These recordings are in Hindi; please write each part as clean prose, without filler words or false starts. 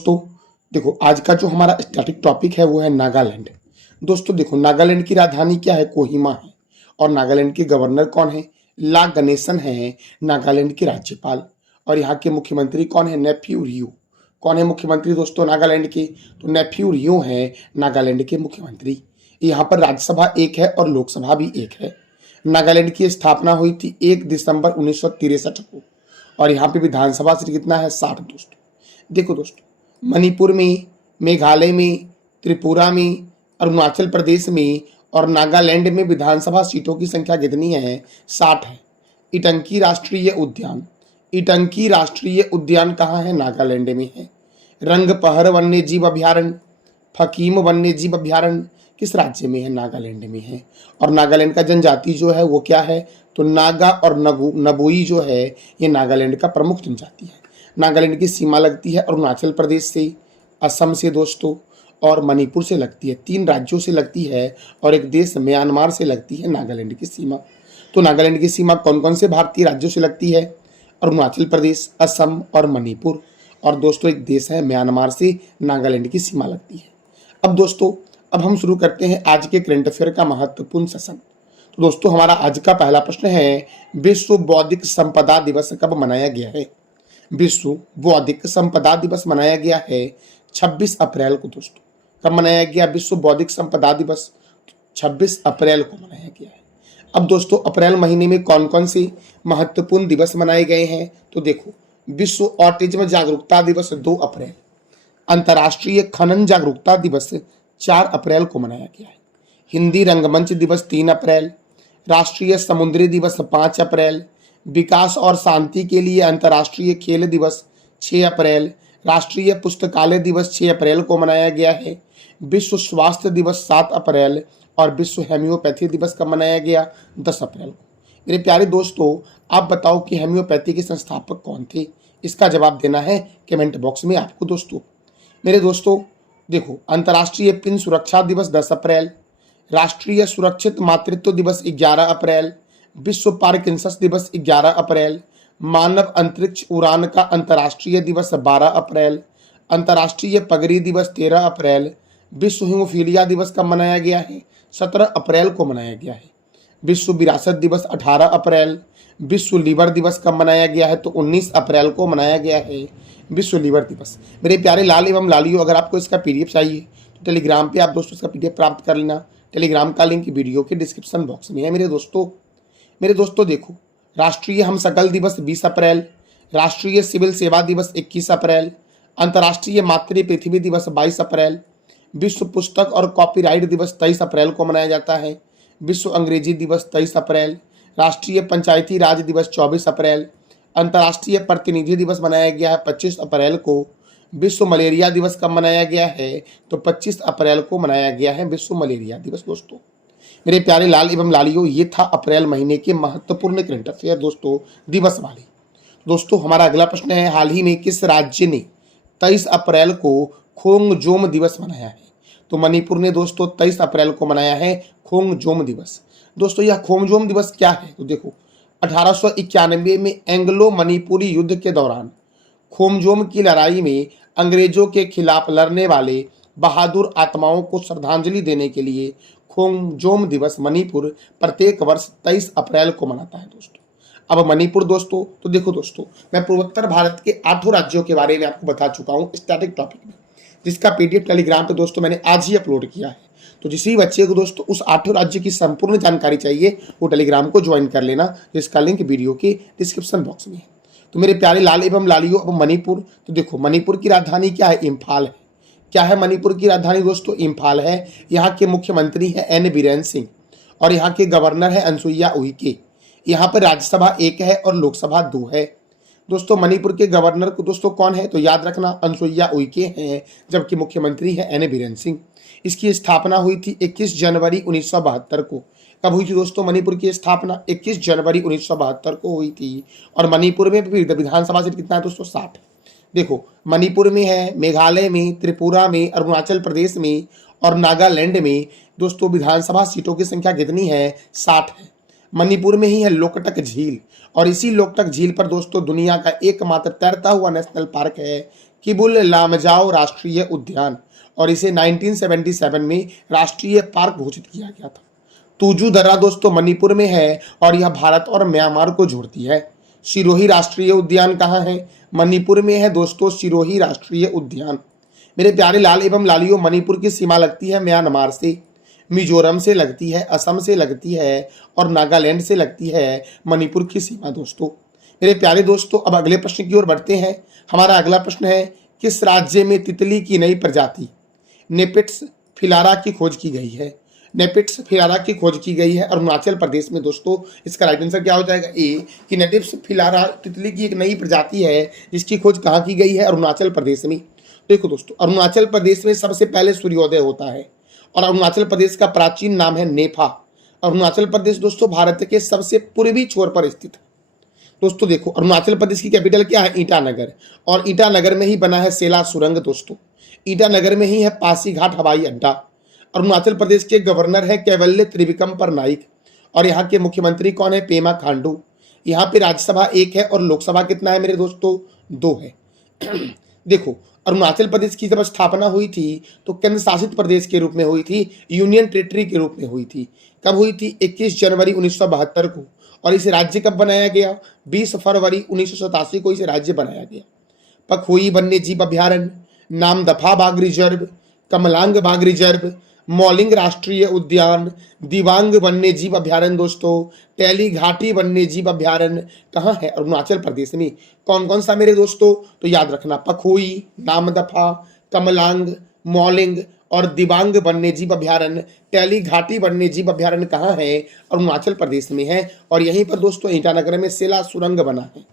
दोस्तों देखो, आज का जो हमारा स्टैटिक टॉपिक है वो है नागालैंड। दोस्तों देखो, नागालैंड की राजधानी क्या है? कोहिमा है। और नागालैंड के गवर्नर कौन है? ला गणेशन है नागालैंड के राज्यपाल। और यहाँ के मुख्यमंत्री कौन है? नेफ्यू रियो। कौन है मुख्यमंत्री दोस्तों नागालैंड के? तो नेफ्यू रियो है नागालैंड के मुख्यमंत्री। यहाँ पर राज्यसभा एक है और लोकसभा भी एक है। नागालैंड की स्थापना हुई थी 1 दिसंबर 1963 को। और यहाँ पे विधानसभा सीट कितना है? 60 दोस्तों। देखो दोस्तों, मणिपुर में, मेघालय में, त्रिपुरा में, अरुणाचल प्रदेश में और नागालैंड में विधानसभा सीटों की संख्या कितनी है? 60 है। इटंकी राष्ट्रीय उद्यान, इटंकी राष्ट्रीय उद्यान कहाँ है? नागालैंड में है। रंगपहर वन्य जीव अभ्यारण्य, फकीम वन्य जीव अभ्यारण्य किस राज्य में है? नागालैंड में है। और नागालैंड का जनजाति जो है वो क्या है? तो नागा और नबोई जो है ये नागालैंड का प्रमुख जनजाति है। नागालैंड की सीमा लगती है अरुणाचल प्रदेश से, असम से दोस्तों, और मणिपुर से लगती है। 3 राज्यों से लगती है और एक देश म्यांमार से लगती है नागालैंड की सीमा। तो नागालैंड की सीमा कौन कौन से भारतीय राज्यों से लगती है? अरुणाचल प्रदेश, असम और मणिपुर। और दोस्तों एक देश है म्यांमार से नागालैंड की सीमा लगती है। अब दोस्तों, अब हम शुरू करते हैं आज के करंट अफेयर का महत्वपूर्ण सेशन। तो दोस्तों हमारा आज का पहला प्रश्न है, विश्व बौद्धिक संपदा दिवस कब मनाया गया है? विश्व बौद्धिक संपदा दिवस मनाया गया है 26 अप्रैल को दोस्तों। कब मनाया गया विश्व बौद्धिक संपदा दिवस? 26 अप्रैल को मनाया गया है। अब दोस्तों अप्रैल महीने में कौन कौन से महत्वपूर्ण दिवस मनाए गए हैं? तो देखो, विश्व ऑटिज्म जागरूकता दिवस 2 अप्रैल, अंतर्राष्ट्रीय खनन जागरूकता दिवस 4 अप्रैल को मनाया गया है। हिंदी रंगमंच दिवस 3 अप्रैल, राष्ट्रीय समुद्री दिवस 5 अप्रैल, विकास और शांति के लिए अंतर्राष्ट्रीय खेल दिवस 6 अप्रैल, राष्ट्रीय पुस्तकालय दिवस 6 अप्रैल को मनाया गया है। विश्व स्वास्थ्य दिवस 7 अप्रैल और विश्व हेम्योपैथी दिवस कब मनाया गया? 10 अप्रैल को। मेरे प्यारे दोस्तों, आप बताओ कि हेम्योपैथी के संस्थापक कौन थे? इसका जवाब देना है कमेंट बॉक्स में आपको दोस्तों। मेरे दोस्तों देखो, अंतर्राष्ट्रीय पिन सुरक्षा दिवस 10 अप्रैल, राष्ट्रीय सुरक्षित मातृत्व दिवस 11 अप्रैल, विश्व पार्किंसंस दिवस 11 अप्रैल, मानव अंतरिक्ष उड़ान का अंतर्राष्ट्रीय दिवस 12 अप्रैल, अंतर्राष्ट्रीय पगड़ी दिवस 13 अप्रैल, विश्व हीमोफीलिया दिवस कब मनाया गया है? 17 अप्रैल को मनाया गया है। विश्व विरासत दिवस 18 अप्रैल, विश्व लीवर दिवस कब मनाया गया है? तो 19 अप्रैल को मनाया गया है विश्व लीवर दिवस। मेरे प्यारे लाल एवं लालियों, अगर आपको इसका पीडीएफ चाहिए तो टेलीग्राम पे आप दोस्तों इसका पीडीएफ प्राप्त कर लेना। टेलीग्राम का लिंक वीडियो के डिस्क्रिप्शन बॉक्स में है मेरे दोस्तों देखो, राष्ट्रीय हम सकल दिवस 20 अप्रैल, राष्ट्रीय सिविल सेवा दिवस 21 अप्रैल, अंतर्राष्ट्रीय मातृ पृथ्वी दिवस 22 अप्रैल, विश्व पुस्तक और कॉपीराइट दिवस 23 अप्रैल को मनाया जाता है, विश्व अंग्रेजी दिवस 23 अप्रैल, राष्ट्रीय पंचायती राज दिवस 24 अप्रैल, अंतर्राष्ट्रीय प्रतिनिधि दिवस मनाया गया है 25 अप्रैल को। विश्व मलेरिया दिवस कब मनाया गया है? तो 25 अप्रैल को मनाया गया है विश्व मलेरिया दिवस दोस्तों। मेरे प्यारे लाल एवं लालियों, ये था अप्रैल महीने के महत्वपूर्ण करंट अफेयर दोस्तों दिवस वाले। दोस्तों हमारा अगला प्रश्न है, हाल ही में किस राज्य ने 23 अप्रैल को खोंगजोम दिवस मनाया है? तो मणिपुर ने दोस्तों 23 अप्रैल को मनाया है खोंगजोम दिवस। दोस्तों यह खोंगजोम दिवस क्या है? तो देखो, 1891 में एंग्लो मणिपुरी युद्ध के दौरान खोंगजोम की लड़ाई में अंग्रेजों के खिलाफ लड़ने वाले बहादुर आत्माओं को श्रद्धांजलि देने के लिए खोंगजोम दिवस मणिपुर प्रत्येक वर्ष 23 अप्रैल को मनाता है दोस्तों। अब मणिपुर दोस्तों, तो देखो दोस्तों, मैं पूर्वोत्तर भारत के 8 राज्यों के बारे में आपको बता चुका हूँ स्टैटिक टॉपिक में, जिसका पीडीएफ टेलीग्राम पे दोस्तों मैंने आज ही अपलोड किया है। तो जिस भी बच्चे को दोस्तों उस 8 राज्य की संपूर्ण जानकारी चाहिए वो टेलीग्राम को ज्वाइन कर लेना, जिसका लिंक वीडियो के डिस्क्रिप्शन बॉक्स में है। तो मेरे प्यारे लाल एवं लालियों, अब मणिपुर, तो देखो मणिपुर की राजधानी क्या है? इम्फाल है। क्या है मणिपुर की राजधानी दोस्तों? इम्फाल है। यहाँ के मुख्यमंत्री हैं एन बीरेन सिंह और यहाँ के गवर्नर है अनसुईया उइके। यहाँ पर राज्यसभा 1 है और लोकसभा 2 है दोस्तों। मणिपुर के गवर्नर को दोस्तों कौन है? तो याद रखना अनसुईया उइके हैं, जबकि मुख्यमंत्री है एन बीरेन सिंह। इसकी स्थापना हुई थी 21 जनवरी 1972 को। कब हुई थी दोस्तों मणिपुर की स्थापना? 21 जनवरी 1972 को हुई थी। और मणिपुर में विधानसभा सीट कितना है दोस्तों? 60। देखो, मणिपुर में है, मेघालय में, त्रिपुरा में, अरुणाचल प्रदेश में और नागालैंड में दोस्तों विधानसभा सीटों की संख्या कितनी है? 60 है। मणिपुर में ही है लोकटक झील, और इसी लोकटक झील पर दोस्तों दुनिया का एकमात्र तैरता हुआ नेशनल पार्क है किबुल लामजाओ राष्ट्रीय उद्यान, और इसे 1977 में राष्ट्रीय पार्क घोषित किया गया था। तुजू दर्रा दोस्तों मणिपुर में है और यह भारत और म्यांमार को जोड़ती है। सिरोही राष्ट्रीय उद्यान कहाँ है? मणिपुर में है दोस्तों सिरोही राष्ट्रीय उद्यान। मेरे प्यारे लाल एवं लालियों, मणिपुर की सीमा लगती है म्यांमार से, मिजोरम से लगती है, असम से लगती है और नागालैंड से लगती है मणिपुर की सीमा दोस्तों। मेरे प्यारे दोस्तों, अब अगले प्रश्न की ओर बढ़ते हैं। हमारा अगला प्रश्न है, किस राज्य में तितली की नई प्रजाति नेपिट्स फिलारा की खोज की गई है? नेपिट्स फिलारा की खोज की गई है अरुणाचल प्रदेश में दोस्तों। इसका राइट आंसर क्या हो जाएगा? ए, कि नेटिव्स फिलारा तितली की एक नई प्रजाति है जिसकी खोज कहाँ की गई है? अरुणाचल प्रदेश में। देखो दोस्तों, अरुणाचल प्रदेश में सबसे पहले सूर्योदय होता है और अरुणाचल प्रदेश का प्राचीन नाम है नेफा। अरुणाचल प्रदेश दोस्तों भारत के सबसे पूर्वी छोर पर स्थित है। दोस्तों देखो, अरुणाचल प्रदेश की कैपिटल क्या है? ईटानगर, और ईटानगर में ही बना है सेला सुरंग दोस्तों। ईटानगर में ही है पासीघाट हवाई अड्डा। अरुणाचल प्रदेश के गवर्नर है कैवल्य त्रिविक्रम नाइक, और यहाँ के मुख्यमंत्री कौन है? पेमा खांडू। यहाँ पे राज्यसभा 1 है और लोकसभा कितना है मेरे दोस्तों? 2 है। देखो, अरुणाचल प्रदेश की जब स्थापना हुई थी तो केंद्र शासित प्रदेश के रूप में हुई थी, यूनियन टेरिटरी के रूप में हुई थी। कब हुई थी? 21 जनवरी 1972 को। और इसे राज्य कब बनाया गया? 20 फरवरी 1987 को इसे राज्य बनाया गया। पखोई वन्य जीव अभ्यारण्य, नामदफा बाघ रिजर्व, कमलांग बाघ रिजर्व, मौलिंग राष्ट्रीय उद्यान, दिबांग वन्य जीव अभ्यारण्य दोस्तों, टैली घाटी वन्य जीव अभ्यारण्य कहाँ है? अरुणाचल प्रदेश में। कौन कौन सा मेरे दोस्तों? तो याद रखना, पखोई, नामदफा, कमलांग, मौलिंग और दिबांग वन्य जीव अभ्यारण्य, टैली घाटी वन्य जीव अभ्यारण्य कहाँ है? अरुणाचल प्रदेश में है। और यहीं पर दोस्तों ईटानगर में सेला सुरंग बना है।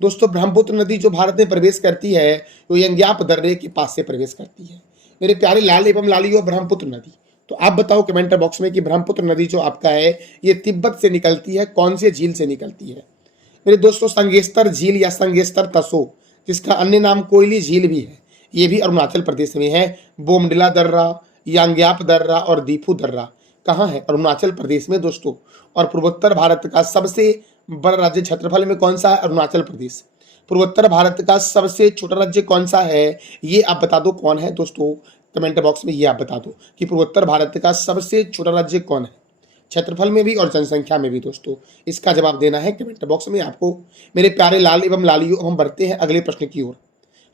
दोस्तों, ब्रह्मपुत्र नदी जो भारत में प्रवेश करती है वो यंग्याप दर्रे के पास से प्रवेश करती है। मेरे प्यारे लाल एवं लालियों, ब्रह्मपुत्र नदी, तो आप बताओ कमेंट बॉक्स में कि ब्रह्मपुत्र नदी जो आपका है ये तिब्बत से निकलती है, कौन से झील से निकलती है? मेरे दोस्तों, संगेस्तर झील या संगेस्तर तसो, जिसका अन्य नाम कोयली झील भी है, ये भी अरुणाचल प्रदेश में है। बोमडिला दर्रा, यांग्याप दर्रा और दीफू दर्रा कहाँ है? अरुणाचल प्रदेश में दोस्तों। और पूर्वोत्तर भारत का सबसे बड़ा राज्य क्षेत्रफल में कौन सा है? अरुणाचल प्रदेश। पूर्वोत्तर भारत का सबसे छोटा राज्य कौन सा है? ये आप बता दो कौन है दोस्तों, कमेंट बॉक्स में ये आप बता दो कि पूर्वोत्तर भारत का सबसे छोटा राज्य कौन है, क्षेत्रफल में भी और जनसंख्या में भी दोस्तों। इसका जवाब देना है कमेंट बॉक्स में आपको। मेरे प्यारे लाल एवं लालियों, हम बढ़ते हैं अगले प्रश्न की ओर।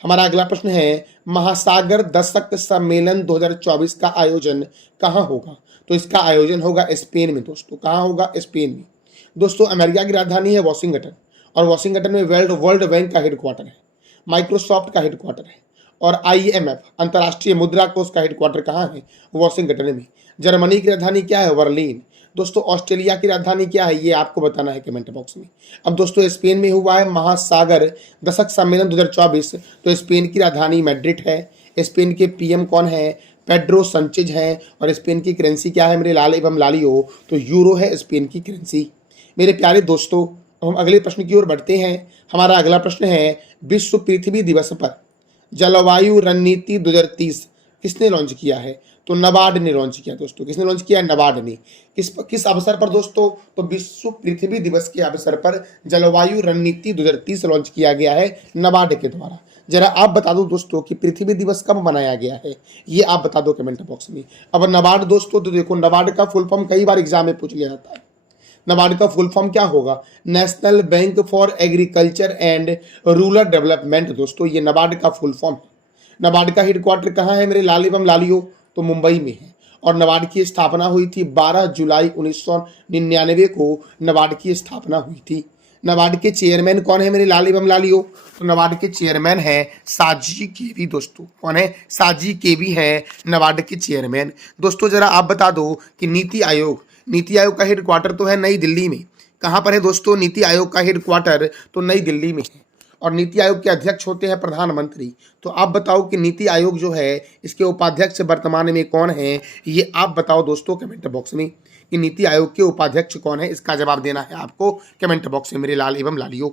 हमारा अगला प्रश्न है, महासागर दशक सम्मेलन 2024 का आयोजन कहाँ होगा? तो इसका आयोजन होगा स्पेन में दोस्तों। कहाँ होगा? स्पेन में। दोस्तों, अमेरिका की राजधानी है वॉशिंगटन, और वॉशिंगटन में वर्ल्ड बैंक का हेडक्वार्टर है, माइक्रोसॉफ्ट का हेडक्वार्टर है, और IMF अंतर्राष्ट्रीय मुद्रा कोष का हेडक्वार्टर कहाँ है? वॉशिंगटन में। जर्मनी की राजधानी क्या है? बर्लिन। दोस्तों, ऑस्ट्रेलिया की राजधानी क्या है? ये आपको बताना है कमेंट बॉक्स में। अब दोस्तों, स्पेन में हुआ है महासागर दशक सम्मेलन 2024, तो स्पेन की राजधानी मैड्रिड है। स्पेन के PM कौन है? पेड्रो संचेज हैं। और स्पेन की करेंसी क्या है मेरे लाल एवं लालियों? तो यूरो है स्पेन की करेंसी। मेरे प्यारे दोस्तों, हम अगले प्रश्न की ओर बढ़ते हैं। हमारा अगला प्रश्न है, विश्व पृथ्वी दिवस पर जलवायु रणनीति 2030 किसने लॉन्च किया है? तो नबार्ड ने लॉन्च किया दोस्तों। किसने लॉन्च किया? नबार्ड ने। किस अवसर पर दोस्तों? तो विश्व पृथ्वी दिवस के अवसर पर जलवायु रणनीति 2030 लॉन्च किया गया है नबार्ड के द्वारा। जरा आप बता दो दोस्तों कि पृथ्वी दिवस कब मनाया गया है, ये आप बता दो कमेंट बॉक्स में। अब नबार्ड दोस्तों, तो देखो, नबार्ड का फुल फॉर्म कई बार एग्जाम में पूछ लिया जाता है। नबार्ड का फुल फॉर्म क्या होगा? National bank for agriculture and rural development दोस्तों, ये नबार्ड का फुल फॉर्म है। नबार्ड का हेडक्वार्टर कहाँ है मेरे लाल एवं लालियों? तो मुंबई में है। और नबार्ड की स्थापना हुई थी 12 जुलाई 1999 को नबार्ड की स्थापना हुई थी। नबार्ड के चेयरमैन कौन है मेरे लाल एवं लालियों? तो नबार्ड के चेयरमैन है साजी केवी दोस्तों। कौन है? साजी केवी है नबार्ड के चेयरमैन। दोस्तों, जरा आप बता दो कि नीति आयोग का हेडक्वार्टर तो है नई दिल्ली में। कहाँ पर है दोस्तों? नीति आयोग का हेडक्वार्टर तो नई दिल्ली में है। और नीति आयोग के अध्यक्ष होते हैं प्रधानमंत्री। तो आप बताओ कि नीति आयोग जो है इसके उपाध्यक्ष वर्तमान में कौन है, ये आप बताओ दोस्तों कमेंट बॉक्स में कि नीति आयोग के उपाध्यक्ष कौन है। इसका जवाब देना है आपको कमेंट बॉक्स में मेरे लाल एवं लालियों।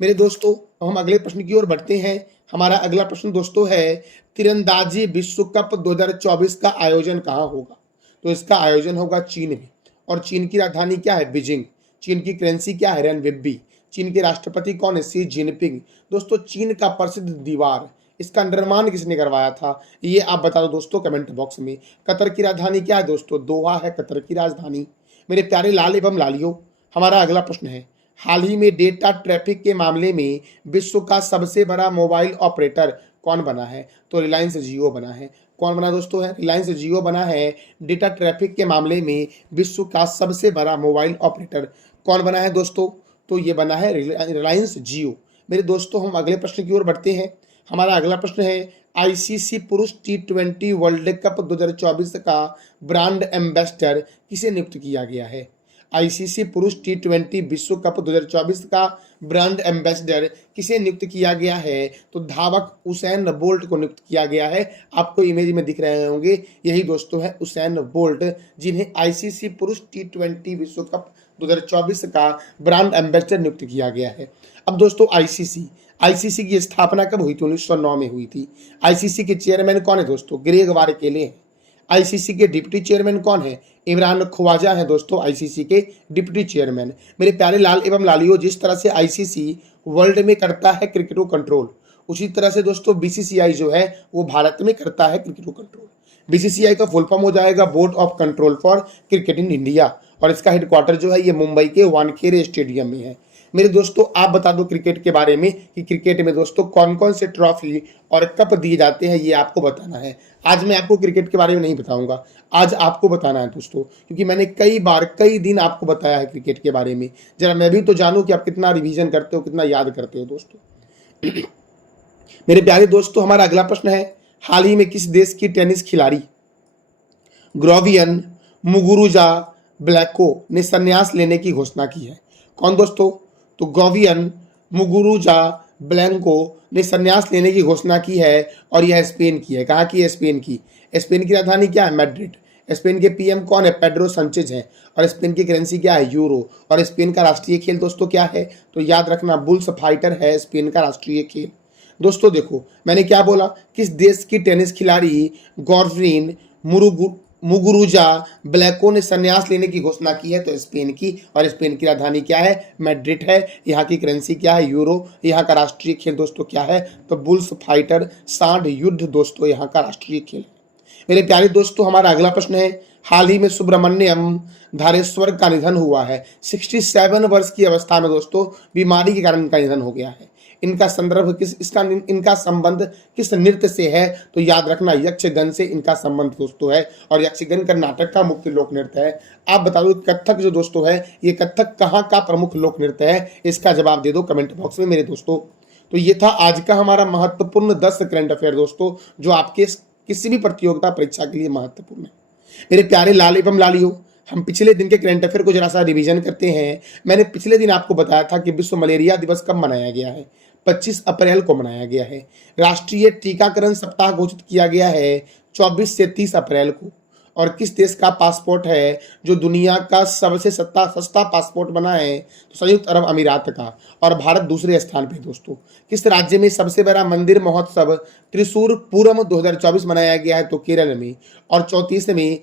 मेरे दोस्तों, हम अगले प्रश्न की ओर बढ़ते हैं। हमारा अगला प्रश्न दोस्तों है, तीरंदाजी विश्व कप 2024 का आयोजन कहाँ होगा? तो इसका आयोजन होगा चीन में। और चीन की राजधानी क्या है? बीजिंग। चीन की करेंसी क्या है? रेनविबी। चीन के राष्ट्रपति कौन है? Xi Jinping. दोस्तों, चीन का प्रसिद्ध दीवार इसका निर्माण किसने करवाया था, ये आप बता दो दोस्तों कमेंट बॉक्स में। कतर की राजधानी क्या है दोस्तों, दोहा है कतर की राजधानी। मेरे प्यारे लाल एवं लालियों, हमारा अगला प्रश्न है, हाल ही में डेटा ट्रैफिक के मामले में विश्व का सबसे बड़ा मोबाइल ऑपरेटर कौन बना है, तो रिलायंस जियो बना है। कौन बना दोस्तों है, रिलायंस जियो बना है। डेटा ट्रैफिक के मामले में विश्व का सबसे बड़ा मोबाइल ऑपरेटर कौन बना है दोस्तों, तो ये बना है रिलायंस जियो। मेरे दोस्तों हम अगले प्रश्न की ओर बढ़ते हैं। हमारा अगला प्रश्न है, आईसीसी पुरुष टी20 वर्ल्ड कप 2024 का ब्रांड एम्बेसडर किसे नियुक्त किया गया है। आईसीसी पुरुष टी20 विश्व कप 2024 का ब्रांड एम्बेसडर किसे नियुक्त किया गया है, तो धावक उसैन बोल्ट को नियुक्त किया गया है। आपको इमेज में दिख रहे होंगे, यही दोस्तों है उसैन बोल्ट, जिन्हें आईसीसी पुरुष टी20 विश्व कप 2024 का ब्रांड एम्बेसडर नियुक्त किया गया है। अब दोस्तों आईसीसी की स्थापना कब हुई थी, 1909 में हुई थी। आईसीसी के चेयरमैन कौन है दोस्तों, ग्रेग वारकेले हैं। आईसीसी के डिप्टी चेयरमैन कौन है, इमरान ख्वाजा है दोस्तों आईसीसी के डिप्टी चेयरमैन। मेरे प्यारे लाल एवं लालियों, जिस तरह से आईसीसी वर्ल्ड में करता है क्रिकेट को कंट्रोल, उसी तरह से दोस्तों बीसीसीआई जो है वो भारत में करता है क्रिकेट को कंट्रोल। बीसीसीआई का फुल फॉर्म हो जाएगा board of control for cricket in India, और इसका हेडक्वार्टर जो है ये मुंबई के वानखेड़े स्टेडियम में है। मेरे दोस्तों आप बता दो क्रिकेट के बारे में कि क्रिकेट में दोस्तों कौन कौन से ट्रॉफी और कप दिए जाते हैं, ये आपको बताना है। आज मैं आपको क्रिकेट के बारे में नहीं बताऊंगा, आज आपको बताना है दोस्तों, क्योंकि मैंने कई दिन आपको बताया है क्रिकेट के बारे में। जरा मैं भी तो जानूं कि आप कितना रिवीजन करते हो, कितना याद करते हो दोस्तों। मेरे प्यारे दोस्तों हमारा अगला प्रश्न है, हाल ही में किस देश की टेनिस खिलाड़ी ग्रोवियन मुगुरुजा ब्लैको ने संन्यास लेने की घोषणा की है। कौन दोस्तों, तो गोवियन मुगुरुजा ब्लैंको ने संन्यास लेने की घोषणा की है, और यह स्पेन की है। कहाँ की है, स्पेन की। स्पेन की राजधानी क्या है, मैड्रिड। स्पेन के पीएम कौन है, पेड्रो संचेज हैं, और स्पेन की करेंसी क्या है, यूरो। और स्पेन का राष्ट्रीय खेल दोस्तों क्या है, तो याद रखना बुल्स फाइटर है स्पेन का राष्ट्रीय खेल। दोस्तों देखो मैंने क्या बोला, किस देश की टेनिस खिलाड़ी गॉर्विन मुगुरुजा ब्लैको ने संन्यास लेने की घोषणा की है, तो स्पेन की। और स्पेन की राजधानी क्या है, मैड्रिड है। यहाँ की करेंसी क्या है, यूरो। यहाँ का राष्ट्रीय खेल दोस्तों क्या है, तो बुल्स फाइटर सांड युद्ध दोस्तों यहाँ का राष्ट्रीय खेल। मेरे प्यारे दोस्तों हमारा अगला प्रश्न है, हाल ही में सुब्रमण्यम धारेश्वर का निधन हुआ है। 67 वर्ष की अवस्था में दोस्तों बीमारी के कारण इनका निधन हो गया है। इनका संदर्भ इनका संबंध किस नृत्य से है, तो याद रखना यक्षगन से इनका संबंध दोस्तों है, और यक्षगन कर्नाटक का मुख्य लोक नृत्य है। आप बता दो कथक जो दोस्तों है ये कथक कहाँ का प्रमुख लोक नृत्य है, इसका जवाब दे दो कमेंट बॉक्स में मेरे दोस्तों। तो ये था आज का हमारा महत्वपूर्ण 10 करंट अफेयर दोस्तों, जो आपके किसी भी प्रतियोगिता परीक्षा के लिए महत्वपूर्ण है। मेरे प्यारे लाल एवं लालियों, हम पिछले दिन के करंट अफेयर को जरा सा रिवीजन करते हैं। मैंने पिछले दिन आपको बताया था कि विश्व मलेरिया दिवस कब मनाया गया है, 25 अप्रैल को मनाया गया है। राष्ट्रीय टीकाकरण सप्ताह घोषित किया गया है 24 से 30 अप्रैल को। और किस देश का पासपोर्ट है जो दुनिया का सबसे सस्ता पासपोर्ट बना है, तो संयुक्त अरब अमीरात का, और भारत दूसरे स्थान पे दोस्तों। किस राज्य में सबसे बड़ा मंदिर महोत्सव त्रिशूर पूरम 2024 मनाया गया है, तो केरल में। और 34वें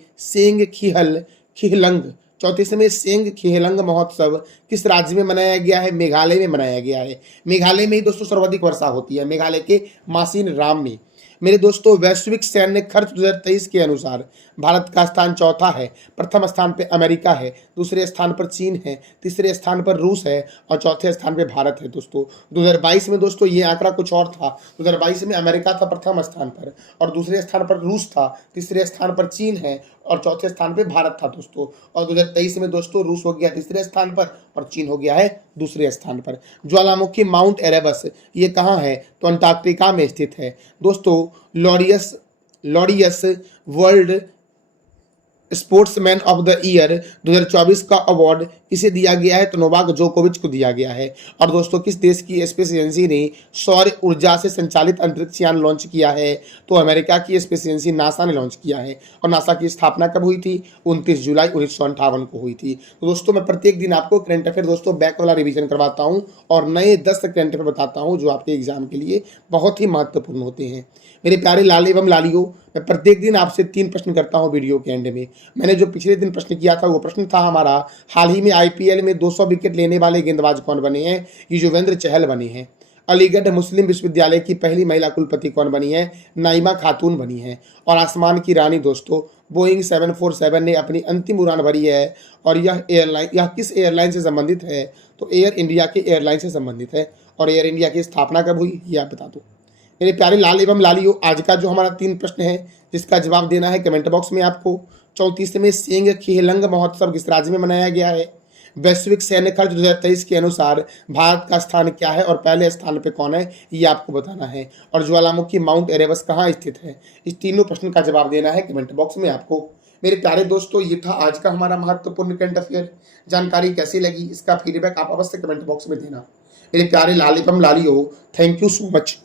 सेंग खिहलंग महोत्सव किस राज्य में मनाया गया है, मेघालय में मनाया गया है। मेघालय में ही दोस्तों सर्वाधिक वर्षा होती है, मेघालय के मासिन राम में। मेरे दोस्तों वैश्विक सैन्य खर्च 2023 के अनुसार भारत का स्थान चौथा है। प्रथम स्थान पे अमेरिका है, दूसरे स्थान पर चीन है, तीसरे स्थान पर रूस है, और चौथे स्थान पे भारत है दोस्तों। 2022 में दोस्तों ये आंकड़ा कुछ और था। 2022 में अमेरिका था प्रथम स्थान पर, और दूसरे स्थान पर रूस था, तीसरे स्थान पर चीन है, और चौथे स्थान पे भारत था दोस्तों। और 2023 में दोस्तों रूस हो गया तीसरे स्थान पर, और चीन हो गया है दूसरे स्थान पर। ज्वालामुखी माउंट एरेबस ये कहाँ है, तो अंटार्कटिका में स्थित है दोस्तों। Laureus world sportsman of the year 2024 का अवार्ड किसे दिया गया है, तो नोवाक जोकोविच को दिया गया है। और दोस्तों किस देश की स्पेस एजेंसी ने सौर ऊर्जा से संचालित अंतरिक्ष यान लॉन्च किया है, तो अमेरिका की स्पेस एजेंसी नासा ने लॉन्च किया है। और नासा की स्थापना कब हुई थी, 29 जुलाई 1958 को हुई थी। तो दोस्तों मैं प्रत्येक दिन आपको करंट अफेयर दोस्तों बैक वाला रिवीजन करवाता हूँ, और नए 10 करंट अफेयर बताता हूँ जो आपके एग्जाम के लिए बहुत ही महत्वपूर्ण होते हैं। मेरे प्यारे लाल एवं लालियों, मैं प्रत्येक दिन आपसे 3 प्रश्न करता हूं वीडियो के एंड में। मैंने जो पिछले दिन प्रश्न किया था वो प्रश्न था हमारा, हाल ही में आईपीएल में 200 विकेट लेने वाले गेंदबाज कौन बने हैं, युजवेंद्र चहल बने हैं। अलीगढ़ मुस्लिम विश्वविद्यालय की पहली महिला कुलपति कौन बनी है? नाइमा खातून बनी है। और आसमान की रानी दोस्तों, बोइंग 747 ने अपनी अंतिम उड़ान भरी है। और यह किस एयरलाइन से संबंधित है? तो एयर इंडिया के एयरलाइन से संबंधित है। और एयर इंडिया की स्थापना कब हुई, ये आप बता दो। मेरे प्यारे लाल एवं लालियों, आज का जो हमारा 3 प्रश्न है जिसका जवाब देना है कमेंट बॉक्स में आपको। 34वें सेंग खिहेलंग महोत्सव किस राज्य में मनाया गया है? वैश्विक सैन्य खर्च 2023 के अनुसार भारत का स्थान क्या है और पहले स्थान पे कौन है, ये आपको बताना है। और ज्वालामुखी माउंट एरेबस कहाँ स्थित है? इस तीनों प्रश्न का जवाब देना है कमेंट बॉक्स में आपको। मेरे प्यारे दोस्तों, ये था आज का हमारा महत्वपूर्ण करंट अफेयर। जानकारी कैसी लगी, इसका फीडबैक आप अवश्य कमेंट बॉक्स में देना। मेरे प्यारे लाल एवं लालियों, थैंक यू सो मच।